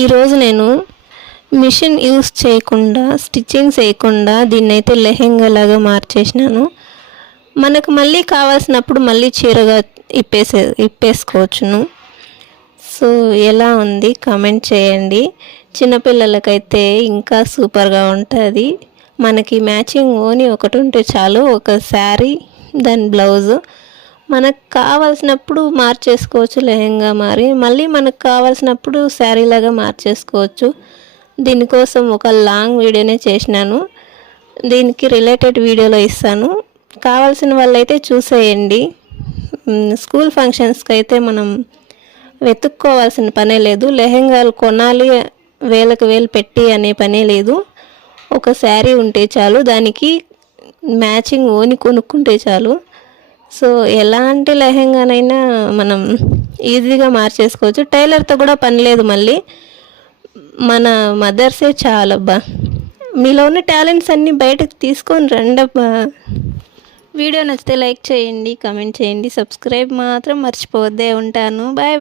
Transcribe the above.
ఈరోజు నేను machine use చేయకుండా స్టిచ్చింగ్ చేయకుండా దీన్నైతే లెహెంగా లాగా మార్చేసినాను. మనకు మళ్ళీ కావాల్సినప్పుడు మళ్ళీ చీరగా ఇప్పేసుకోవచ్చును. సో ఎలా ఉంది కామెంట్ చేయండి. చిన్నపిల్లలకైతే ఇంకా సూపర్గా ఉంటుంది. మనకి మ్యాచింగ్ ఓని ఒకటి ఉంటే చాలు, ఒక శారీ దాని బ్లౌజు మనకు కావాల్సినప్పుడు మార్చేసుకోవచ్చు. లెహెంగా మారి మళ్ళీ మనకు కావాల్సినప్పుడు శారీ లాగా మార్చేసుకోవచ్చు. దీనికోసం ఒక లాంగ్ వీడియోనే చేసినాను, దీనికి రిలేటెడ్ వీడియోలో ఇస్తాను. కావాల్సిన వాళ్ళైతే చూసేయండి. స్కూల్ ఫంక్షన్స్కి అయితే మనం వెతుక్కోవాల్సిన పనే లేదు. లెహెంగాలు కొనాలి, వేలకు వేలు పెట్టి అనే పనే లేదు. ఒక శారీ ఉంటే చాలు, దానికి మ్యాచింగ్ ఓని కొనుక్కుంటే చాలు. సో ఎలాంటి లెహెంగానైనా మనం ఈజీగా మార్చేసుకోవచ్చు. టైలర్తో కూడా పని లేదు. మళ్ళీ మన మదర్సే చాలబ్బా. మీలో ఉన్న టాలెంట్స్ అన్నీ బయటకు తీసుకొని రండబ్బా. వీడియో నచ్చితే లైక్ చేయండి, కామెంట్ చేయండి, సబ్స్క్రైబ్ మాత్రం మర్చిపోవద్దే. ఉంటాను, బాయ్.